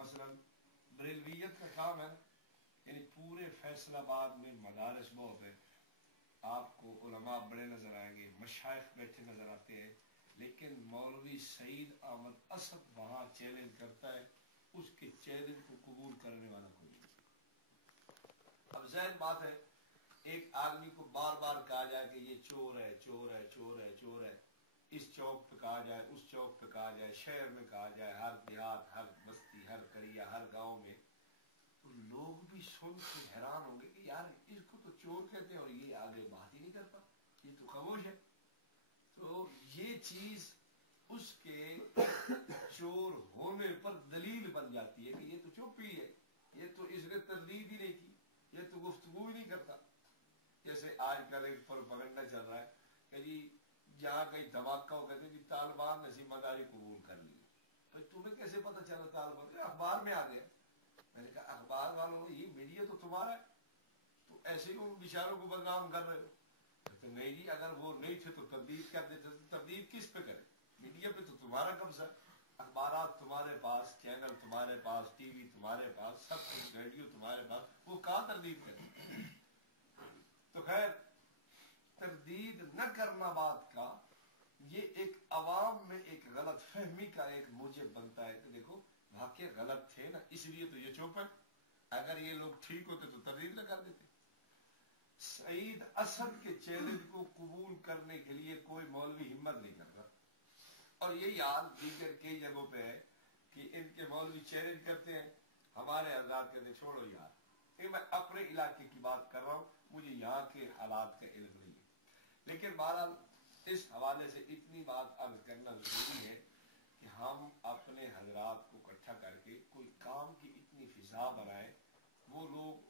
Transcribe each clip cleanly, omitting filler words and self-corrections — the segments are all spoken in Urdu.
مثلا بریلویت کا کام ہے، یعنی پورے فیصل آباد میں مدارس بہت ہیں، آپ کو علماء بڑے نظر آئیں گے، مشائخ بیٹھے نظر آتے ہیں، لیکن مولوی سعید احمد اسد وہاں چیلنج کرتا ہے، اس کے چیلنج کو قبول کرنے والا کوئی نہیں۔ اب ظاہر بات ہے، ایک آدمی کو بار بار کہا جائے کہ یہ چور ہے، چور ہے، چور ہے، چور ہے، اس چوک پہ کہا جائے، اس چوک پہ کہا جائے، شہر میں کہا جائے، ہر دیہات، ہر بستی، ہر قریہ، ہر گاؤں میں، تو لوگ بھی سن کے حیران ہوں گے کہ یار اس کو تو چور کہتے ہیں اور یہ آگے بات ہی نہیں کرتا، یہ تو خاموش ہے۔ تو یہ چیز اس کے چور ہونے پر دلیل بن جاتی ہے کہ یہ تو چپ ہی ہے، یہ تو اس نے تردید ہی نہیں کی، یہ تو گفتگو ہی نہیں کرتا۔ جیسے آج کل ایک پروپیگنڈا چل رہا ہے کہ جی جہاں کہیں دھماکہ ہو کہتے ہیں جی طالبان نے ذمہ داری قبول کر لی۔ بھائی تمہیں کیسے پتا چلا طالبان؟ اخبار میں آ گیا۔ میں نے کہا اخبار والوں یہ میڈیا تو تمہارا ہے، تو ایسے ہی ان بیچاروں کو بدنام کر رہے ہو۔ تو نہیں جی، اگر وہ نہیں تھے تو تردید کر دیتے، تردید کس پہ کرے؟ میڈیا پہ تو تمہارا قبضہ ہے، اخبارات تمہارے پاس، چینل تمہارے پاس، ٹی وی تمہارے پاس، سب کچھ، ریڈیو تمہارے پاس، وہ کہاں تردید کرے؟ تو خیر، تردید نہ کرنا بات کا یہ ایک عوام میں ایک غلط فہمی کا ایک موجب بنتا ہے کہ دیکھو واقع غلط تھے نا، اس لیے تو یہ چپ ہے، اگر یہ لوگ ٹھیک ہوتے تو تردید نہ کر دیتے۔ سعید اسد کے چیلنج کو قبول کرنے کے لیے کوئی مولوی ہمت نہیں کرتا، اور یہی حال دیگر کئی جگہوں پہ ہے کہ ان کے مولوی چیلنج کرتے ہیں، ہمارے حضرات کہتے ہیں چھوڑو یار، میں اپنے علاقے کی بات کر رہا ہوں، مجھے یہاں کے حالات کا علم نہیں ہے۔ لیکن بہرحال اس حوالے سے اتنی بات عرض کرنا ضروری ہے کہ ہم اپنے حضرات کو اکٹھا کر کے کوئی کام کی اتنی فضا بنائیں۔ وہ لوگ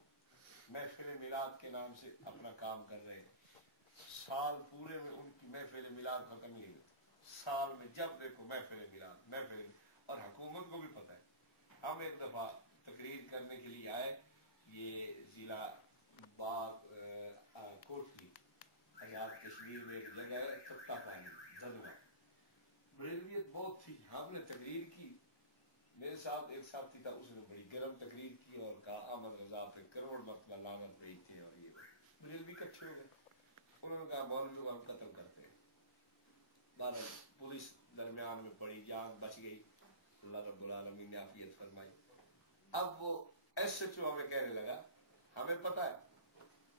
محفل میلاد کے نام سے اپنا کام کر رہے ہیں، سال پورے میں ان کی محفل میلاد ختم نہیں ہوتی، سال میں جب دیکھو محفل میلاد، محفل، اور حکومت کو بھی پتہ ہے۔ ہم ایک دفعہ تقریر کرنے کے لیے آئے، یہ ضلع باغ کوٹلی آزاد کشمیر میں ایک جگہ ہے تتا پانی زدوا، بریلویت بہت تھی، ہم نے تقریر کی، میرے ساتھ ایک ساتھی تھا، اس نے بڑی گرم تقریر کی اور کہا احمد رضا پہ کروڑ مرتبہ لعنت بھیجی تھی، اور یہ بریلوی اکٹھے ہو گئے، انہوں نے کہا مولوی کو ہم قتل کرتے ہیں۔ بہرحال پولیس درمیان میں پڑی، جان بچ گئی، اللہ رب العالمین نے عافیت فرمائی۔ اب وہ ایس ایچ او ہمیں کہنے لگا ہمیں پتا ہے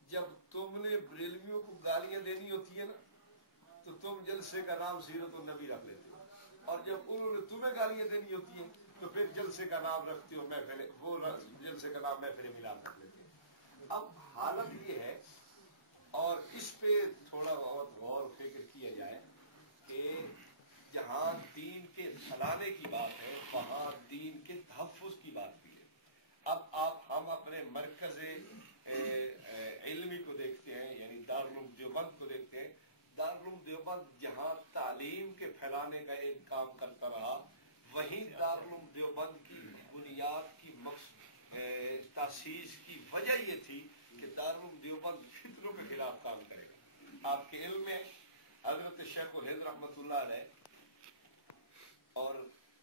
جب تم نے بریلویوں کو گالیاں دینی ہوتی ہے نا تو تم جلسے کا نام سیرت النبی رکھ لیتے ہو، اور جب انہوں نے تمہیں گالیاں دینی ہوتی ہیں تو پھر جلسے کا نام رکھتے ہو محفل، وہ جلسے کا نام محفل میلاد رکھ لیتے ہیں۔ اب حالت یہ ہے، اور اس پہ تھوڑا بہت غور و فکر کیا جائے کہ جہاں دین کے پھیلانے کی بات ہے وہاں دین کے تحفظ کی بات بھی ہے۔ اب ہم اپنے مرکز علمی کو دیکھتے ہیں، یعنی دارالعلوم دیوبند کو دیکھتے ہیں، دارالعلوم دیوبند جہاں تعلیم کے پھیلانے کا ایک کام کرتا رہا، وہیں دارالعلوم دیوبند کی بنیاد کی تاسیس کی وجہ یہ تھی کہ دارالعلوم دیوبند فتنوں کے خلاف کام کرے گا۔ آپ کے علم میں حضرت شیخ الہند رحمۃ اللہ علیہ اور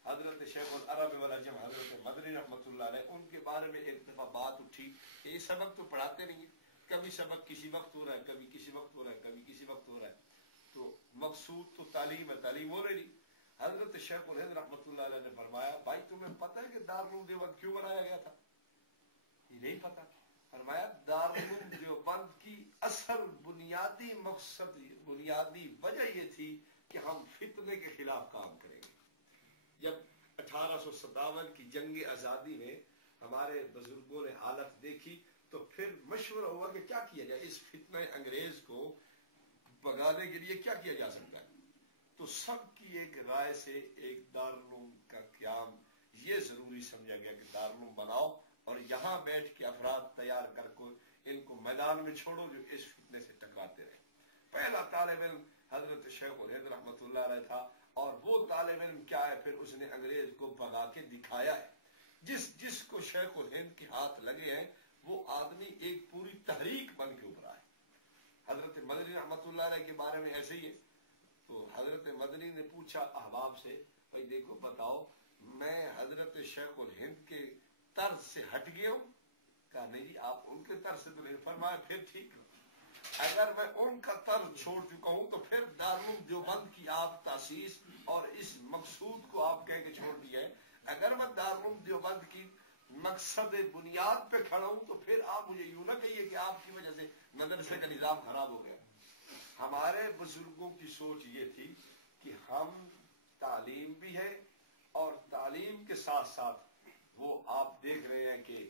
حضرت شیخ العرب والعجم حضرت مدنی رحمۃ اللہ علیہ، ان کے بارے میں ایک دفعہ بات اٹھی کہ یہ سبق تو پڑھاتے نہیں ہیں، کبھی سبق کسی وقت ہو رہا ہے، کبھی کسی وقت ہو رہا ہے، کبھی کسی وقت ہو رہا ہے، تو مقصود تو تعلیم ہے، تعلیم ہو رہی نہیں۔ حضرت شیخ الہند رحمۃ اللہ علیہ نے فرمایا بھائی تمہیں پتہ ہے کہ دارالعلوم دیوبند کیوں بنایا گیا تھا؟ یہ نہیں پتا۔ فرمایا دارالعلوم دیوبند کی اصل بنیادی مقصد، بنیادی وجہ یہ تھی کہ ہم فتنے کے خلاف کام کریں گے۔ جب 1857 کی جنگ آزادی میں ہمارے بزرگوں نے حالت دیکھی تو پھر مشورہ ہوا کہ کیا کیا جائے، اس فتنہ انگریز کو بگانے کے لیے کیا کیا جا سکتا ہے۔ تو سب کی ایک رائے سے ایک دارالعلوم کا قیام یہ ضروری سمجھا گیا کہ دارالعلوم بناؤ اور یہاں بیٹھ کے افراد تیار کر کو ان کو میدان میں چھوڑو جو اس فتنے سے ٹکراتے رہے۔ پہلا طالب علم حضرت شیخ الہند رحمۃ اللہ علیہ تھا، اور وہ طالب علم کیا ہے پھر اس نے انگریز کو بھگا کے دکھایا ہے۔ جس کو شیخ الہند کے ہاتھ لگے ہیں وہ آدمی ایک پوری تحریک بن کے ابھرا ہے۔ حضرت مدنی رحمۃ اللہ علیہ کے بارے میں ایسے ہی ہے، تو حضرت مدنی نے پوچھا احباب سے بھائی دیکھو بتاؤ میں حضرت شیخ الہند کے طرز سے ہٹ گیا ہوں؟ کہا نہیں جی آپ ان کے طرز سے تو نہیں. فرمایا پھر ٹھیک ہے، اگر میں ان کا طرز چھوڑ چکا ہوں تو پھر دارالعلوم دیوبند کی آپ تاسیس اور اس مقصود کو آپ کہہ کے چھوڑ دیا ہے. اگر میں دارالعلوم دیوبند کی مقصد بنیاد پہ کھڑا ہوں تو پھر آپ مجھے یوں نہ کہیے کہ آپ کی وجہ سے مدرسے کا نظام خراب ہو گیا. ہمارے بزرگوں کی سوچ یہ تھی کہ ہم تعلیم بھی ہے اور تعلیم کے ساتھ ساتھ وہ آپ دیکھ رہے ہیں کہ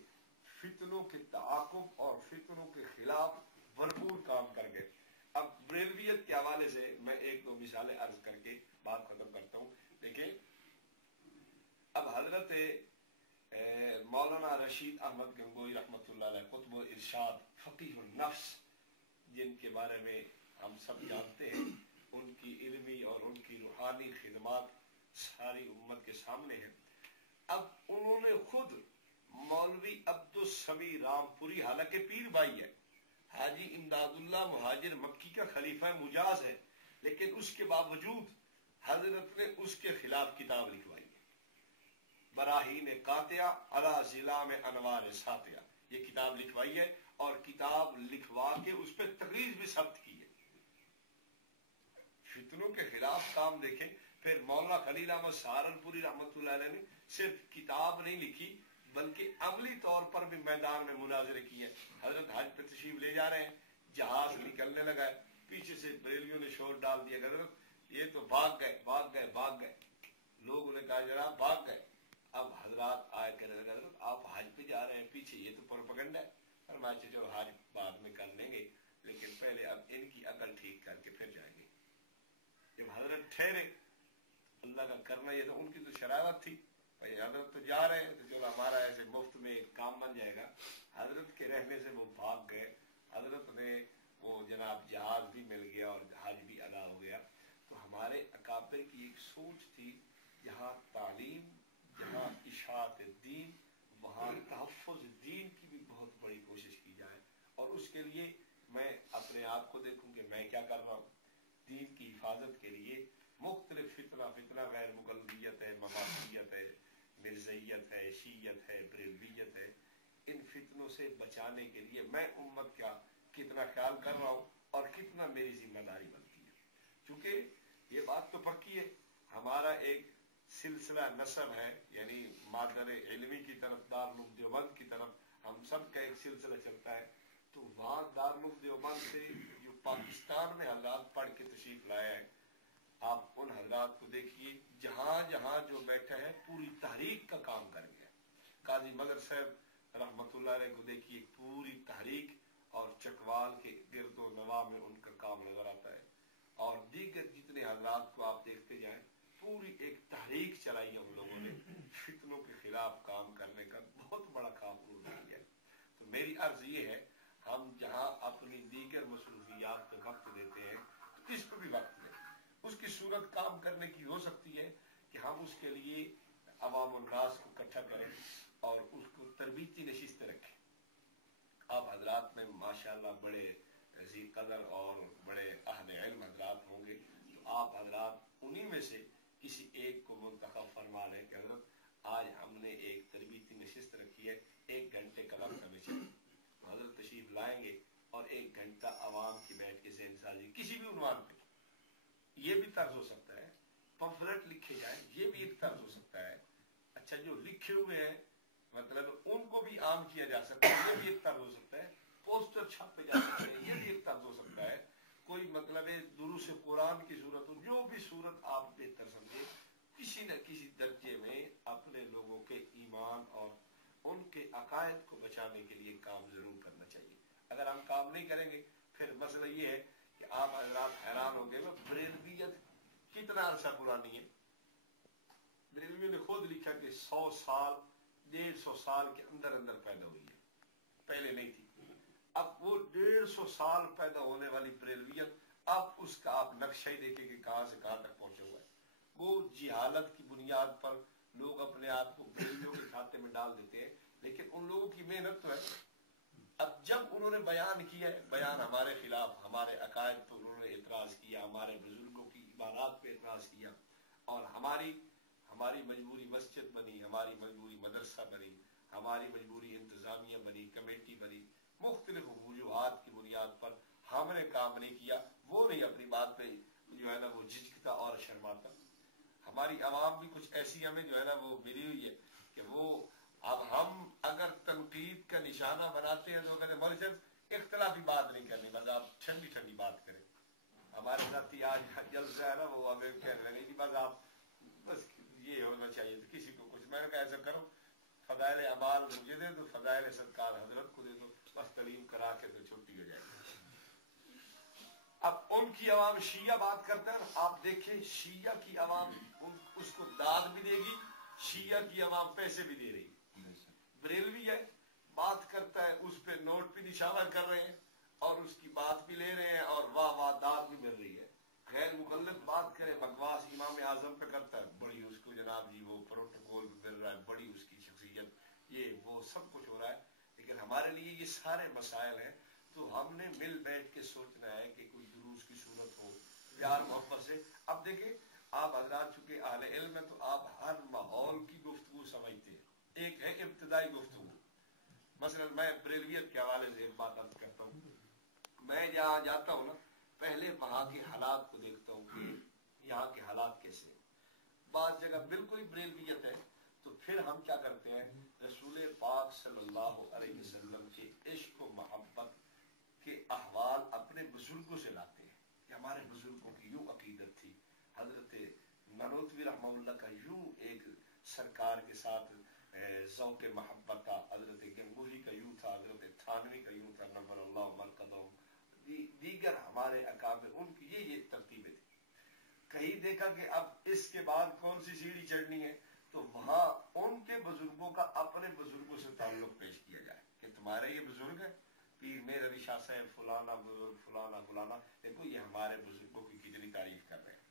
فتنوں کے تعاقب اور فتنوں کے خلاف بھرپور کام کر گئے. اب بریلویت کے حوالے سے میں ایک دو مثالیں عرض کر کے بات ختم کرتا ہوں. دیکھیں اب حضرت مولانا رشید احمد گنگوئی رحمۃ اللہ علیہ قطب ارشاد فقیہ النفس جن کے بارے میں ہم سب جانتے ہیں، ان کی علمی اور ان کی روحانی خدمات ساری امت کے سامنے ہیں. اب انہوں نے خود مولوی عبدالسمیع رامپوری، حالانکہ پیر بھائی ہے، حاجی امداد اللہ مہاجر مکی کا خلیفہ مجاز ہے، لیکن اس کے باوجود حضرت نے اس کے خلاف کتاب لکھوائی ہے، براہین قاطعہ علی ظلام انوار ساطعہ. یہ کتاب لکھوائی ہے اور کتاب لکھوا کے اس پہ تقریر بھی ثبت کی ہے. فتنوں کے خلاف کام دیکھیں. پھر مولانا خلیل احمد سہارنپوری رحمۃ اللہ علیہ نے صرف کتاب نہیں لکھی بلکہ عملی طور پر بھی میدان میں مناظرے کیے. حضرت حج پہ تشریف لے جا رہے ہیں، جہاز نکلنے لگا ہے، پیچھے سے بریلیوں نے شور ڈال دیا کہ حضرت یہ تو بھاگ گئے بھاگ گئے بھاگ گئے. لوگوں نے کہا جناب بھاگ گئے. اب حضرات آئے کہنے لگا حضرت آپ حج پہ جا رہے ہیں، پیچھے یہ تو پروپیگنڈا ہے. فرمایا چلو حج بعد میں کر لیں گے، لیکن پہلے اب ان کی عقل ٹھیک کر کے پھر جائیں گے. جب حضرت ٹھہرے، اللہ کا کرنا یہ تو ان کی تو شرارت تھی، بھائی حضرت تو جا رہے ہیں تو چلو ہمارا ایسے مفت میں ایک کام بن جائے گا. حضرت کے رہنے سے وہ بھاگ گئے. حضرت نے وہ جناب جہاز بھی مل گیا اور حج بھی ادا ہو گیا. تو ہمارے اکابر کی ایک سوچ تھی، جہاں تعلیم، جہاں اشاعت دین، وہاں تحفظ دین کی بھی بہت بڑی کوشش کی جائے. اور اس کے لیے میں اپنے آپ کو دیکھوں کہ میں کیا کر رہا ہوں. دین کی حفاظت کے لیے مختلف فتنہ غیر مغلویت ہے، مماسیت ہے، مرزیت ہے، شیعت ہے، بریلویت ہے، ان فتنوں سے بچانے کے لیے میں امت کا کتنا خیال کر رہا ہوں اور کتنا میری ذمہ داری بنتی ہے. چونکہ یہ بات تو پکی ہے، ہمارا ایک سلسلہ نسب ہے، یعنی مادر علمی کی طرف دارالعلوم دیوبند کی طرف ہم سب کا ایک سلسلہ چلتا ہے. تو وہاں دارالعلوم دیوبند سے جو پاکستان میں حضرات پڑھ کے تشریف لائے ہیں، آپ ان حضرات کو دیکھیے، جہاں جہاں جو بیٹھا ہے پوری تحریک کا کام کر گیا. قاضی مظہر صاحب رحمت اللہ علیہ کو دیکھیے، پوری تحریک اور چکوال کے گرد و نواح میں ان کا کام نظر آتا ہے. اور دیگر جتنے حضرات کو آپ دیکھتے جائیں، پوری ایک تحریک چلائی ہے ان لوگوں نے، فتنوں کے خلاف کام کرنے کا بہت بڑا کام انہوں نے کیا. تو میری عرض یہ ہے، ہم جہاں اپنی دیگر مصروفیات پہ وقت دیتے ہیں تو اس پہ بھی وقت دیں. اس کی صورت کام کرنے کی ہو سکتی ہے کہ ہم اس کے لیے عوام الناس کو اکٹھا کریں اور اس کو تربیتی نشستیں رکھیں. آپ حضرات میں ماشاءاللہ بڑے ذی قدر اور بڑے اہل علم حضرات ہوں گے، تو آپ حضرات انہی میں سے کسی ایک کو منتخب فرما لیں کہ حضرت آج ہم نے ایک تربیتی نشست رکھی ہے، 1 گھنٹے کا وقت ہمیں چاہیے. تو حضرت تشریف لائیں گے اور 1 گھنٹہ عوام کی بیٹھ کے ذہن سازی کسی بھی عنوان پہ، یہ بھی طرز ہو سکتا ہے. پمفلٹ لکھے جائیں، یہ بھی ایک طرز ہو سکتا ہے. اچھا جو لکھے ہوئے ہیں مطلب ان کو بھی عام کیا جا سکتا ہے، یہ بھی ایک طرز ہو سکتا ہے. پوسٹر چھاپے جا سکتے ہیں، یہ بھی ایک طرز ہو سکتا ہے. کوئی مطلب دروس قرآن کی صورت ہو، جو بھی صورت آپ بہتر سمجھے، کسی نہ کسی درجے میں اپنے لوگوں کے ایمان اور ان کے عقائد کو بچانے کے لیے کام ضرور کرنا چاہیے. اگر ہم کام نہیں کریں گے پھر مسئلہ یہ ہے کہ آپ حضرات حیران ہوں گے. بریلویت کتنا عرصہ پرانی ہے؟ بریلوی نے خود لکھا کہ 100 سال 150 سال کے اندر اندر پیدا ہوئی ہے، پہلے نہیں تھی. اب وہ 150 سال پیدا ہونے والی بریلویت، اب اس کا آپ نقشہ ہی دیکھیں کہ کہاں سے کہاں تک پہنچے ہوا ہے. وہ جہالت کی بنیاد پر لوگ اپنے آپ کو بریلویوں کے کھاتے میں ڈال دیتے ہیں، لیکن ان لوگوں کی محنت تو ہے. اب جب انہوں نے بیان کیا ہے، بیان ہمارے خلاف، ہمارے عقائد پر انہوں نے اعتراض کیا، ہمارے بزرگوں کی عبادات پہ اعتراض کیا، اور ہماری ہماری مجبوری مسجد بنی، ہماری مجبوری مدرسہ بنی، ہماری مجبوری انتظامیہ بنی، کمیٹی بنی، مختلف وجوہات کی بنیاد پر ہم نے کام نہیں کیا، وہ نہیں اپنی بات پہ جو ہے نا وہ جھجکتا اور شرماتا. ہماری عوام بھی کچھ ایسی ہمیں جو ہے نا وہ ملی ہوئی ہے کہ وہ اب ہم اگر تنقید کا نشانہ بناتے ہیں تو کہتے ہیں مرجب اختلافی بات نہیں کرنی، بس آپ ٹھنڈی ٹھنڈی بات کریں. ہمارے ساتھ آج جلسہ ہے نا وہ ہمیں کہنے لگے کہ بس آپ بس یہ ہونا چاہیے تو کسی کو کچھ. میں نے کہا ایسا کرو فضائل اعمال مجھے دے دو، فضائل سرکار حضرت کو دے دو، بس تعلیم کرا کے تو چھٹی ہو جائے گی. اب ان کی عوام شیعہ بات کرتا ہے، آپ دیکھیں شیعہ کی عوام اس کو داد بھی دے گی، شیعہ کی عوام پیسے بھی دے رہی. بریلوی ہے بات کرتا ہے اس پہ نوٹ بھی نشانہ کر رہے ہیں اور اس کی بات بھی لے رہے ہیں اور واہ واہ داد بھی مل رہی ہے. غیر مغلط بات کرے بکواس امام اعظم پہ کرتا ہے، بڑی اس کو جناب جی وہ پروٹوکول بھی مل رہا ہے، بڑی اس کی شخصیت، یہ وہ سب کچھ ہو رہا ہے. لیکن ہمارے لیے یہ سارے مسائل ہیں تو ہم نے مل بیٹھ کے سوچنا ہے کہ کوئی دروس کی صورت ہو پیار محبت سے. اب دیکھیں آپ حضرات چونکہ اہل علم ہیں تو آپ ہر ماحول کی گفتگو سمجھتے ہیں. ایک ہے ابتدائی گفتگو، مثلا میں بریلویت کے حوالے سے ایک بات عرض کرتا ہوں. میں جہاں جاتا ہوں نا پہلے وہاں کے حالات کو دیکھتا ہوں کہ یہاں کے حالات کیسے. بعض جگہ بالکل بریلویت ہے تو پھر ہم کیا کرتے ہیں رسول پاک صلی اللہ علیہ وسلم کے عشق و محبت کے احوال اپنے بزرگوں سے لاتے ہیں کہ ہمارے بزرگوں کی یوں عقیدت تھی. حضرت نانوتوی رحمہ اللہ کا یوں ایک سرکار کے ساتھ ذوق محبت تھا، حضرت گنگوہی کا یوں تھا، حضرت تھانوی کا یوں تھا، نور اللہ مرکزہم، دیگر ہمارے اکابر ان کی یہ ترتیبیں تھیں. کہیں دیکھا کہ اب اس کے بعد کون سی سیڑھی چڑھنی ہے تو وہاں ان کے بزرگوں کا اپنے بزرگوں سے تعلق پیش کیا جائے کہ تمہارے یہ بزرگ ہیں پیر میر علی شاہ صاحب فلانا بزرگ فلانا فلانا، دیکھو یہ ہمارے بزرگوں کی کتنی تعریف کر رہے ہیں.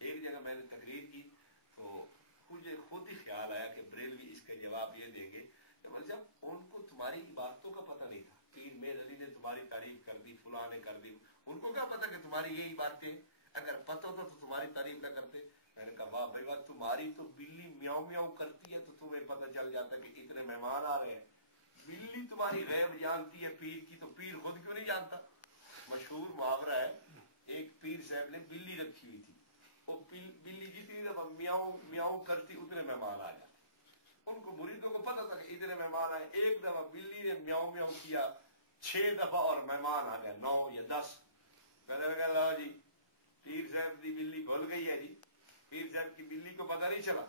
ایک جگہ میں نے تقریر کی تو مجھے خود ہی خیال آیا کہ بریلوی اس کا جواب یہ دیں گے کہ جب ان کو تمہاری عبادتوں کا پتہ نہیں تھا، پیر میر علی نے تمہاری تعریف کر دی، فلاں نے کر دی، ان کو کیا پتا کہ تمہاری یہی باتیں، اگر پتہ ہوتا تو تمہاری تعریف نہ کرتے. میں نے کہا واہ بھائی واہ، تمہاری تو بلی میاؤں میاؤں کرتی ہے تو تمہیں پتہ چل جاتا کہ اتنے مہمان آ رہے ہیں. بلی تمہاری غیب جانتی ہے پیر کی تو پیر خود کیوں نہیں جانتا. مشہور محاورہ ہے، ایک پیر صاحب نے بلی رکھی ہوئی تھی، وہ بلی جتنی دفعہ میاؤں میاؤں کرتی اتنے مہمان آ جاتے. ان کو مریدوں کو پتا تھا کہ اتنے مہمان آئے. ایک دفعہ بلی نے میاؤں میاؤں کیا 6 دفعہ اور مہمان آ گیا 9 یا 10. کہنے لگا لا جی پیر صاحب کی بلی بھول گئی ہے جی، پیر صاحب کی بلی کو پتہ نہیں چلا.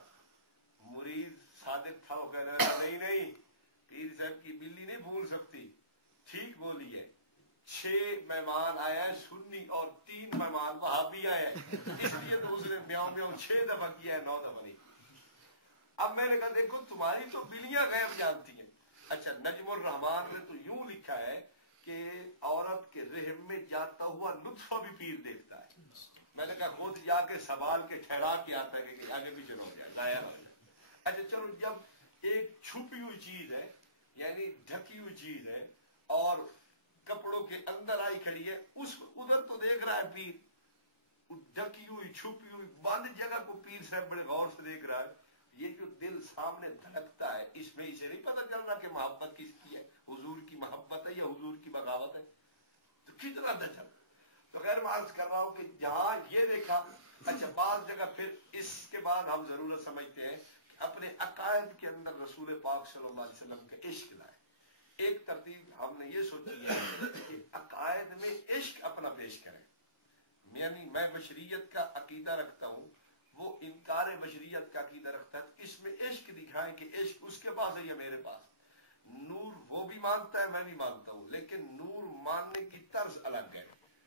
مرید صادق تھا، وہ کہنے لگا نہیں نہیں پیر صاحب کی بلی نہیں بھول سکتی، ٹھیک بولی ہے. 6 مہمان آیا ہے سنی اور 3 مہمان وہابی آئے ہیں، اس لیے تو اس نے میاؤں میاؤں 6 دفعہ کیا ہے 9 دفعہ نہیں. اب میں نے کہا دیکھو تمہاری تو بلیاں غیب جانتی ہیں. اچھا نجم الرحمان نے تو یوں لکھا ہے کہ عورت کے رحم میں جاتا ہوا نطفہ بھی پیر دیکھتا ہے. میں نے کہا خود جا کے سوال کے ٹھہرا کے آتا ہے کہ آگے بھی چلو جائے لایا ہو جائے. اچھا چلو جب ایک چھپی ہوئی چیز ہے یعنی ڈھکی ہوئی چیز ہے اور کپڑوں کے اندر آئی کھڑی ہے، اس ادھر تو دیکھ رہا ہے پیر، ڈھکی ہوئی چھپی ہوئی بند جگہ کو پیر صاحب بڑے غور سے دیکھ رہا ہے. یہ جو دل سامنے دھڑکتا ہے اس میں اسے نہیں پتہ چل رہا کہ محبت کس کی ہے، حضور کی محبت ہے یا حضور کی بغاوت ہے. تو کتنا دجل. تو غیر معرض کر رہا ہوں کہ جہاں یہ دیکھا. اچھا بعض جگہ پھر اس کے بعد ہم ضرورت سمجھتے ہیں کہ اپنے عقائد کے اندر رسول پاک صلی اللہ علیہ وسلم کا عشق لائے. ایک ترتیب ہم نے یہ سوچی ہے کہ عقائد میں عشق اپنا پیش کریں. یعنی میں بشریت کا عقیدہ رکھتا ہوں، وہ انکار بشریت کا عقیدہ رکھتا ہے، اس میں عشق دکھائیں کہ عشق اس کے پاس ہے یا میرے پاس. نور وہ بھی مانتا ہے میں بھی مانتا ہوں، لیکن نور ماننے کی طرز الگ ہے،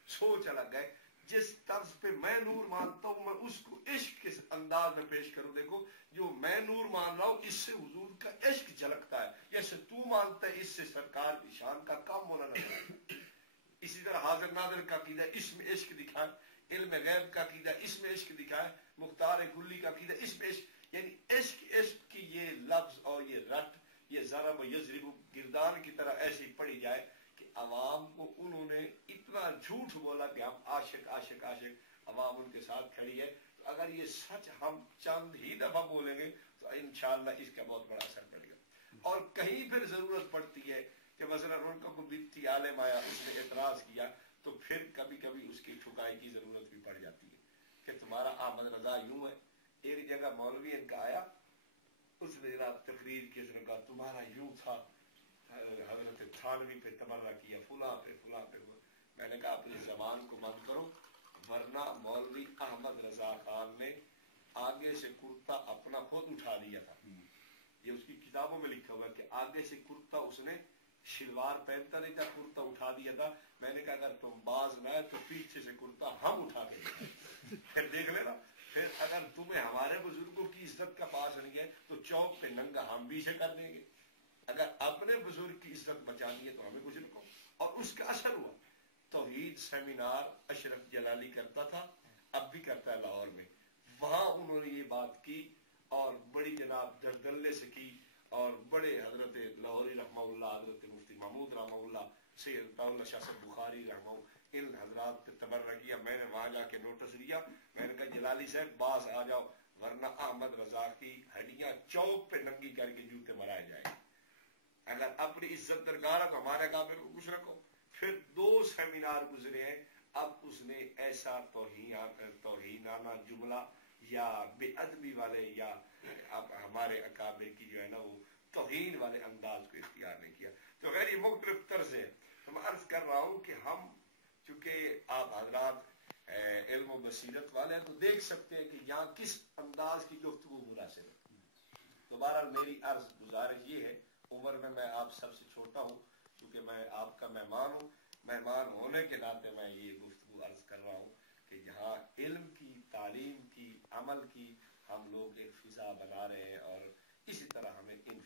سوچ الگ ہے. جس طرز پہ میں نور مانتا ہوں میں اس کو عشق کے انداز میں پیش کروں. دیکھو جو میں نور مان رہا ہوں اس سے حضور کا عشق جھلکتا ہے، جیسے تو مانتا ہے اس سے سرکار کی شان کا کم ہونا نظر آتا ہے. اسی طرح حاضر ناظر کا عقیدہ اس میں عشق دکھائے، علم غیب کا عقیدہ اس میں عشق دکھائے، مختار کلی کا عقیدہ اس میں عشق. یعنی عشق کی یہ لفظ اور یہ رٹ یہ ضرب و یضرب گردان کی طرح ایسی پڑی جائے کہ عوام کو انہوں نے اتنا جھوٹ بولا کہ ہم عاشق عاشق عاشق، عوام ان کے ساتھ کھڑی ہے. اگر یہ سچ ہم چند ہی دفعہ بولیں گے تو انشاءاللہ اس کا بہت بڑا اثر پڑے گا. اور کہیں پھر ضرورت پڑتی ہے کہ مثلا ان کا کوئی بنتی عالم آیا, اس نے اعتراض کیا, تو پھر کبھی کبھی اس کی ٹھکائی کی ضرورت بھی پڑ جاتی ہے کہ تمہارا احمد رضا یوں ہے. ایک جگہ مولوی ان کا آیا, اس نے تقریر کی, اس نے کہا تمہارا یوں تھا, حضرت تھانوی پہ تبرہ کیا, فلاں پہ فلاں پہ. میں نے کہا اپنی زبان کو بند کرو, ورنہ مولوی احمد رضا خان نے آگے سے کرتا اپنا خود اٹھا دیا تھا. یہ اس کی کتابوں میں لکھا ہوا ہے کہ آگے سے کرتا اس نے شلوار پہنتا نہیں تھا, کرتا اٹھا دیا تھا. میں نے کہا اگر تم باز نہ تو پیچھے سے کرتا ہم اٹھا کے پھر دیکھ لینا. پھر اگر تمہیں ہمارے بزرگوں کی عزت کا پاس نہیں ہے تو چوک پہ ننگا ہم بھی سے کر دیں گے. اگر اپنے بزرگ کی عزت بچانی ہے تو ہمیں کچھ رکھو. اور اس کا اثر ہوا. توحید سیمینار اشرف جلالی کرتا تھا, اب بھی کرتا ہے لاہور میں. وہاں انہوں نے یہ بات کی اور بڑی جناب دردلے سے کی, اور بڑے حضرت لاہوری رحمہ اللہ, حضرت مفتی محمود رحمہ اللہ, سید اللہ شاہ صاحب بخاری رحمہ اللہ, ان حضرات پہ تبرہ کیا. میں نے وہاں جا کے نوٹس لیا, میں نے کہا جلالی صاحب باز آ جاؤ, ورنہ احمد رضا کی ہڈیاں چوک پہ ننگی کر کے جوتے مرائے جائیں. اگر اپنی عزت درکار ہے تو ہمارے کافر کو کچھ رکھو. پھر 2 سیمینار گزرے ہیں, اب اس نے ایسا توہینانہ جملہ یا بے ادبی والے یا اب ہمارے اکابر کی جو ہے نا وہ توہین والے انداز کو اختیار نہیں کیا. تو غیر یہ مختلف طرز ہے. تو میں عرض کر رہا ہوں کہ ہم چونکہ آپ حضرات علم و بصیرت والے ہیں تو دیکھ سکتے ہیں کہ یہاں کس انداز کی گفتگو مناسب ہے. تو بہرحال میری عرض گزارش یہ ہے, عمر میں آپ سب سے چھوٹا ہوں, کیونکہ میں آپ کا مہمان ہوں, مہمان ہونے کے ناطے میں یہ گفتگو عرض کر رہا ہوں کہ جہاں علم کی, تعلیم کی, عمل کی ہم لوگ ایک فضا بنا رہے ہیں, اور اسی طرح ہمیں ان